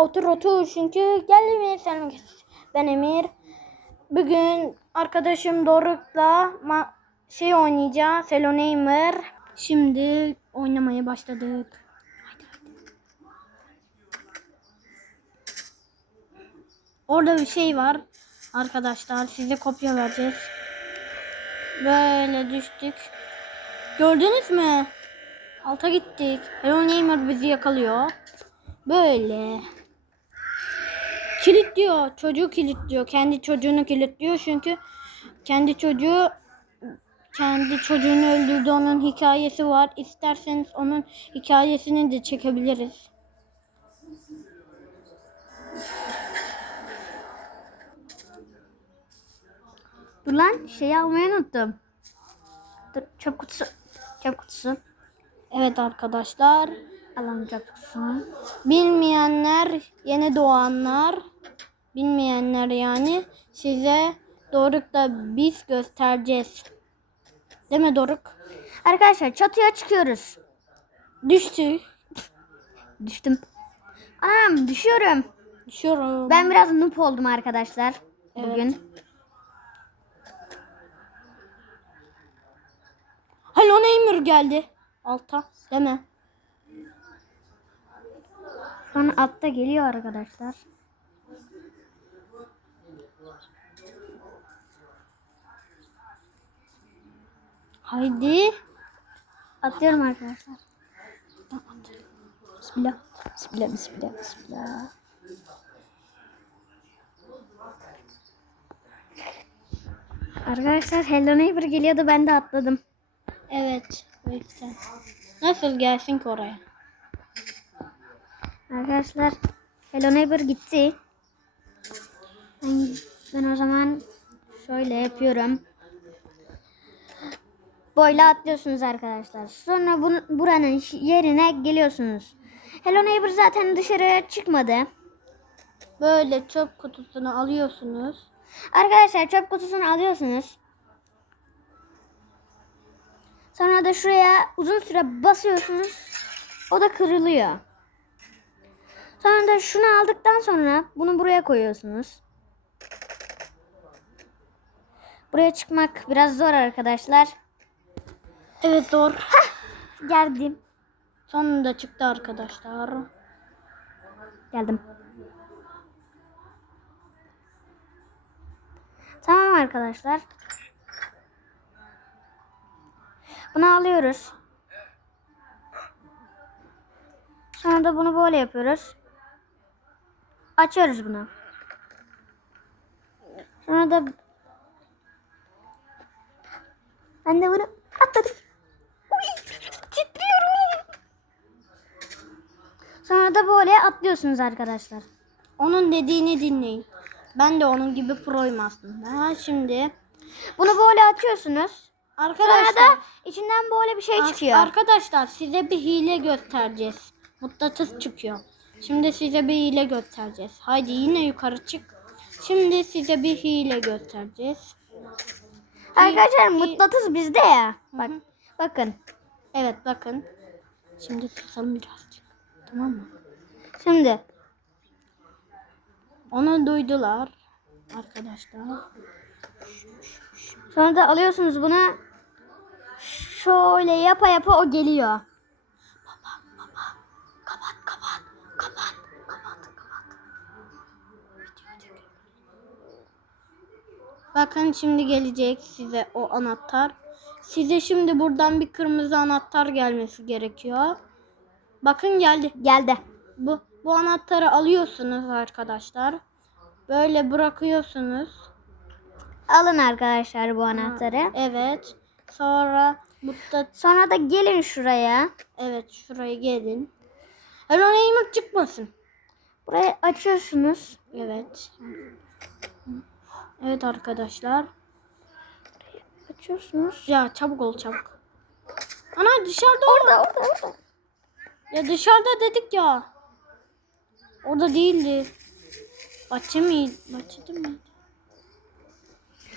Otur otur çünkü gel Emir ben Emir. Bugün arkadaşım Doruk'la şey oynayacağız. Hello Neighbor. Şimdi oynamaya başladık. Haydi, haydi. Orada bir şey var. Arkadaşlar size kopya vereceğiz. Böyle düştük. Gördünüz mü? Alta gittik. Hello Neighbor bizi yakalıyor. Böyle. Kilitliyor. Çocuğu kilitliyor. Kendi çocuğunu kilitliyor çünkü kendi çocuğu kendi çocuğunu öldürdü onun hikayesi var. İsterseniz onun hikayesini de çekebiliriz. Dur lan şeyi almayı unuttum. Dur çöp kutusu. Çöp kutusu. Evet arkadaşlar. Kutusunu. Bilmeyenler, yeni doğanlar, bilmeyenler yani size Doruk'ta biz göstereceğiz. Değil mi Doruk? Arkadaşlar çatıya çıkıyoruz. Düştü. Düştüm. Anam düşüyorum. Düşüyorum. Ben biraz noob oldum arkadaşlar. Evet. Bugün. Hello Neighbor geldi. Alta. Değil an altta geliyor arkadaşlar. Haydi. Atlıyorum arkadaşlar. Bismillah. Bismillah, bismillah, bismillah. Arkadaşlar Hello Neighbor geliyordu ben de atladım. Evet. Nasıl gelsin ki oraya? Arkadaşlar Hello Neighbor gitti. Ben, ben o zaman şöyle yapıyorum. Boyla atlıyorsunuz arkadaşlar. Sonra bu, buranın yerine geliyorsunuz. Hello Neighbor zaten dışarıya çıkmadı. Böyle çöp kutusunu alıyorsunuz. Arkadaşlar çöp kutusunu alıyorsunuz. Sonra da şuraya uzun süre basıyorsunuz. O da kırılıyor. Sonra da şunu aldıktan sonra bunu buraya koyuyorsunuz. Buraya çıkmak biraz zor arkadaşlar. Evet zor. Geldim. Sonunda çıktı arkadaşlar. Geldim. Tamam arkadaşlar. Bunu alıyoruz. Sonra da bunu böyle yapıyoruz. Açıyoruz bunu. Sonra da ben de bunu atladım. Uy, titriyorum. Sonra da böyle atlıyorsunuz arkadaşlar. Onun dediğini dinleyin. Ben de onun gibi proyum aslında. Ha, şimdi Bunu böyle açıyorsunuz. Sonra arkadaşlar da içinden böyle bir şey çıkıyor. arkadaşlar size bir hile göstereceğiz. Mutlatıs çıkıyor. Şimdi size bir hile göstereceğiz. Haydi yine yukarı çık. Şimdi size bir hile göstereceğiz. Arkadaşlar İyi- mıknatıs bizde ya. Bak hı. bakın. Evet bakın. Şimdi susalım birazcık. Tamam mı? Şimdi Onu duydular arkadaşlar. sonra da alıyorsunuz bunu. Şöyle yapa yapa o geliyor. Kapat kapat kapat. Bakın şimdi gelecek size o anahtar. Size şimdi buradan bir kırmızı anahtar gelmesi gerekiyor. Bakın geldi. Geldi. Bu bu anahtarı alıyorsunuz arkadaşlar. Böyle bırakıyorsunuz. Alın arkadaşlar bu anahtarı. Evet. Sonra mutta Sonra da gelin şuraya. evet şuraya gelin. Neighbor çıkmasın. Burayı açıyorsunuz. Evet. Evet arkadaşlar. Açıyorsunuz. Ya çabuk ol çabuk. Ana dışarıda Orada orada orada. Ya dışarıda dedik ya. Orada değildi. Bahçe mi? Bahçede mi?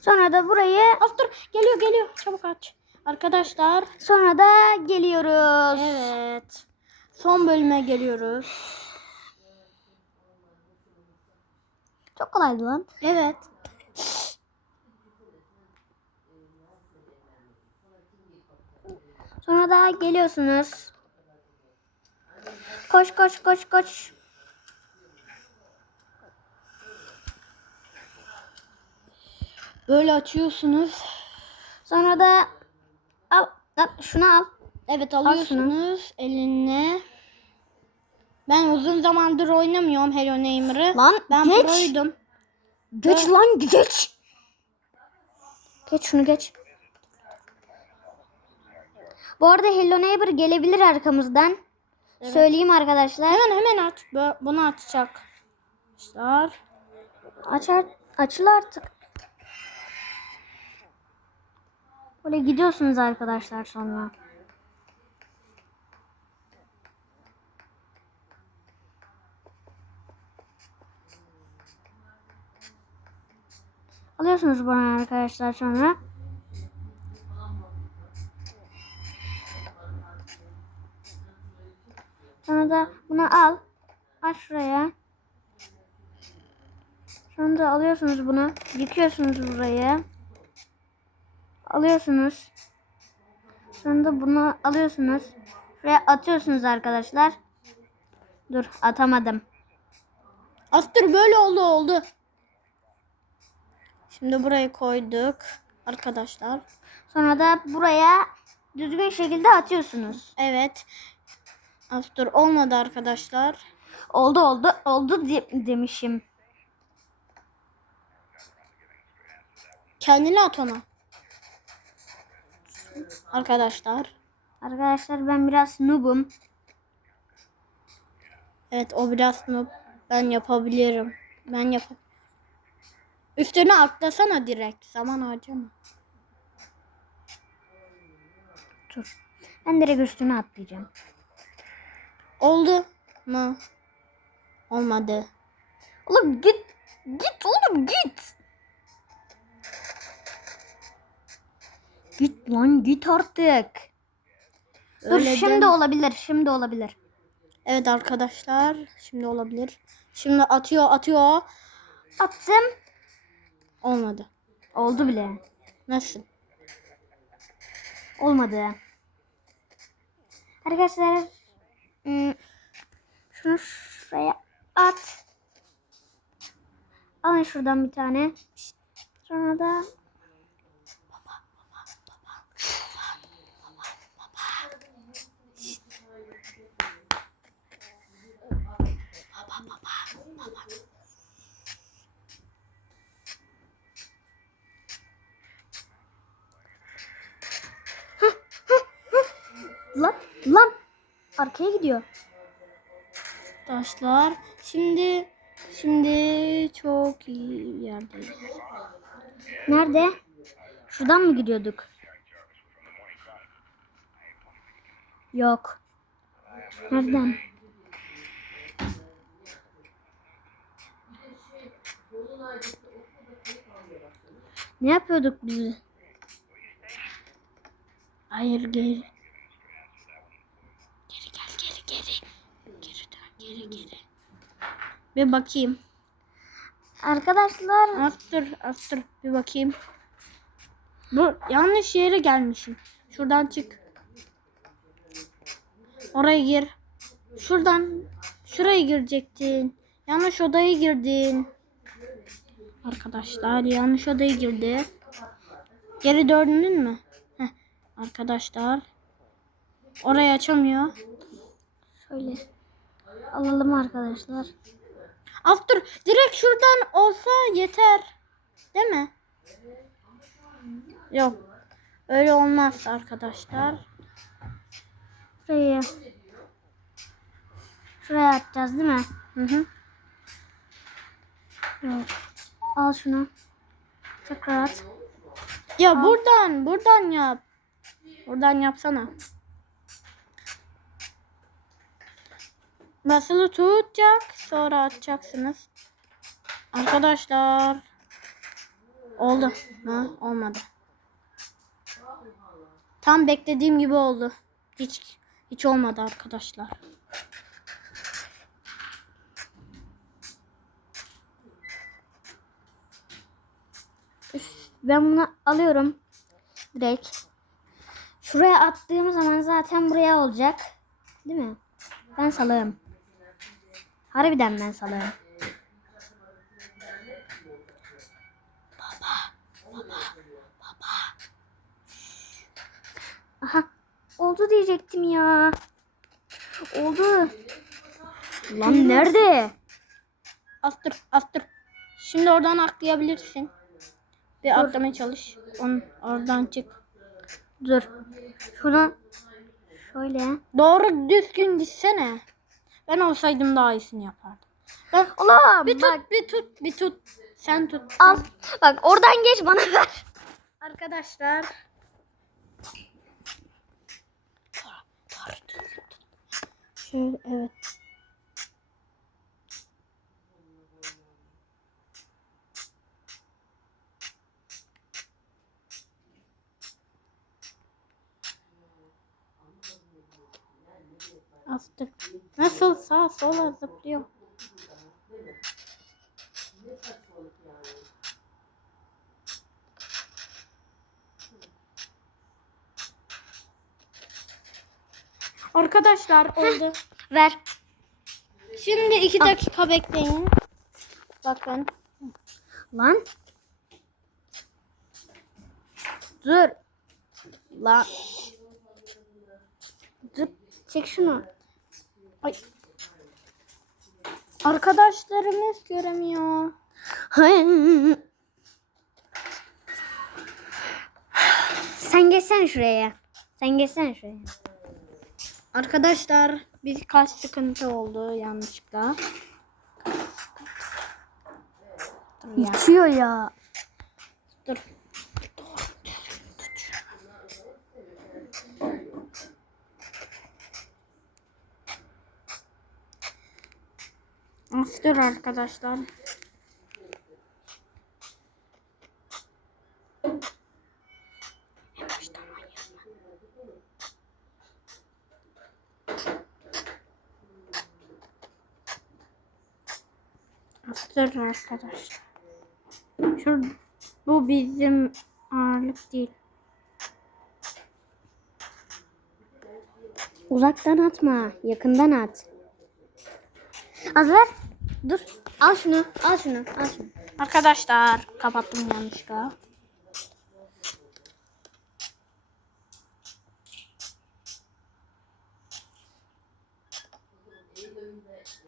Sonra da burayı Az dur geliyor geliyor çabuk aç. Arkadaşlar sonra da geliyoruz. evet. Son bölüme geliyoruz. Çok kolaydı lan. Evet. Sonra da geliyorsunuz. Koş koş koş koş. Böyle açıyorsunuz. Sonra da al, al şunu al. Evet alıyorsunuz eline. Ben uzun zamandır oynamıyorum Hello Neighbor'ı. Lan ben geç. proydum. Geç lan geç. Geç şunu geç. Bu arada Hello Neighbor gelebilir arkamızdan. Söyleyeyim arkadaşlar. Hemen hemen aç. Bunu açacak. Arkadaşlar. Açar, açıl artık. Böyle gidiyorsunuz arkadaşlar sonra. Alıyorsunuz bunu arkadaşlar sonra. Sonra da bunu al. Aç şuraya. Sonra da alıyorsunuz bunu. Yıkıyorsunuz burayı. Alıyorsunuz. Sonra da bunu alıyorsunuz. Şuraya atıyorsunuz arkadaşlar. Dur atamadım. Astır böyle oldu oldu. Şimdi burayı koyduk. Arkadaşlar. Sonra da buraya düzgün şekilde atıyorsunuz. Evet. Astır olmadı arkadaşlar. Oldu oldu oldu de- demişim. Kendini at ona. Arkadaşlar. Arkadaşlar ben biraz noobum. Evet o biraz noob. Ben yapabilirim. Ben yap. Üstüne atlasana direkt. Zaman harcama. Dur. Ben direkt üstüne atlayacağım. Oldu mu? Olmadı. Oğlum git. Git oğlum git. Git lan git artık. Dur Öyle şimdi deme. olabilir. Şimdi olabilir. Evet arkadaşlar. Şimdi olabilir. Şimdi atıyor atıyor. Attım. Olmadı. Oldu bile. Nasıl? Olmadı. Arkadaşlar hmm, şunu şuraya at. Alın şuradan bir tane. Sonra da lan lan arkaya gidiyor. Arkadaşlar şimdi şimdi çok iyi yerdeyiz. Nerede? Şuradan mı gidiyorduk? Yok. Nereden? Ne yapıyorduk biz? Hayır geri. Geri gel geri geri. Geri geri geri. Bir bakayım. Arkadaşlar Astır astır bir bakayım. Bu yanlış yere gelmişim. Şuradan çık. Oraya gir. Şuradan şuraya girecektin. Yanlış odaya girdin. Arkadaşlar yanlış odaya girdi. Geri döndün mü? Heh. Arkadaşlar. Orayı açamıyor. şöyle alalım arkadaşlar. Astır direkt şuradan olsa yeter. Değil mi? Yok. Öyle olmaz arkadaşlar. Şuraya. Şuraya atacağız değil mi? Hı hı. Yok. Al şunu. Tekrar at. Ya buradan, buradan yap. Buradan yapsana. Basılı tutacak, sonra atacaksınız. Arkadaşlar. Oldu. Ha, olmadı. Tam beklediğim gibi oldu. Hiç hiç olmadı arkadaşlar. Ben bunu alıyorum. Direkt. Şuraya attığım zaman zaten buraya olacak. Değil mi? Ben salağım. Harbiden ben salağım. Aha. Oldu diyecektim ya. Oldu. Lan nerede? Astır, astır. Şimdi oradan atlayabilirsin. Bir atlamaya çalış. On, oradan çık. Dur. Şuradan şöyle. Doğru düzgün gitsene. Ben olsaydım daha iyisini yapardım. Ben Oğlum bir bak. tut, bir tut, bir tut. Sen tut. Al. Bak oradan geç bana ver. Arkadaşlar. Şöyle evet. Astır. Nasıl sağ sola zıplıyor. Arkadaşlar oldu. Ver. Şimdi iki dakika bekleyin. Bakın. Lan. Dur. Lan. Dur. Çek şunu. Ay. Arkadaşlarımız göremiyor. Sen geçsene şuraya. Sen geçsene şuraya. Arkadaşlar birkaç sıkıntı oldu yanlışlıkla. Dur ya. İtiyor ya. Dur. Dur arkadaşlar. Dur arkadaşlar. Şu bu bizim ağırlık değil. Uzaktan atma. Yakından at. Az ver. Dur. Al şunu. Al şunu. Al şunu. Arkadaşlar kapattım yanlışlıkla.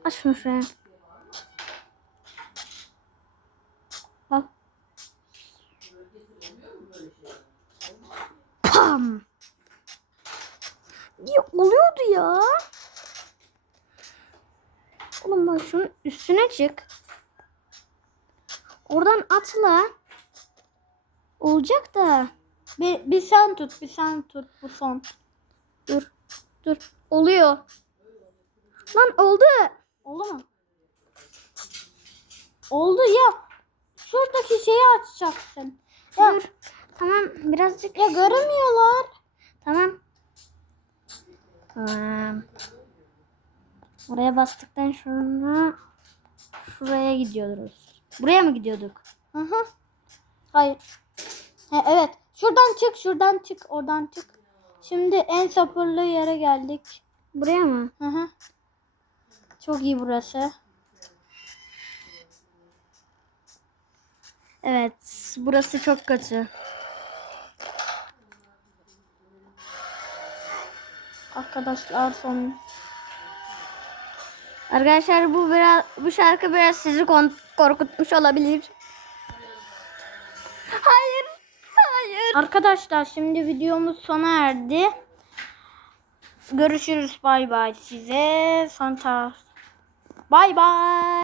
Al şunu şuraya. Al. Pam. Ya oluyordu ya. Oğlum bak şunun üstüne çık. Oradan atla. Olacak da. Bir, bir sen tut, bir sen tut. Bu son. Dur. Dur. Oluyor. Lan oldu. Oldu mu? Oldu ya. Şuradaki şeyi açacaksın. Ya, Dur. Tamam birazcık. ya göremiyorlar. Tamam. Tamam. Oraya bastıktan sonra şuraya gidiyoruz. Buraya mı gidiyorduk? Hı hı. Hayır. Ha, evet. Şuradan çık, şuradan çık, oradan çık. Şimdi en sapırlı yere geldik. Buraya mı? Hı hı. Çok iyi burası. Evet. Burası çok kötü. Arkadaşlar son. Arkadaşlar bu biraz bu şarkı biraz sizi korkutmuş olabilir. Hayır. Hayır. Arkadaşlar şimdi videomuz sona erdi. Görüşürüz bay bay size. Son taraf. Bay bay.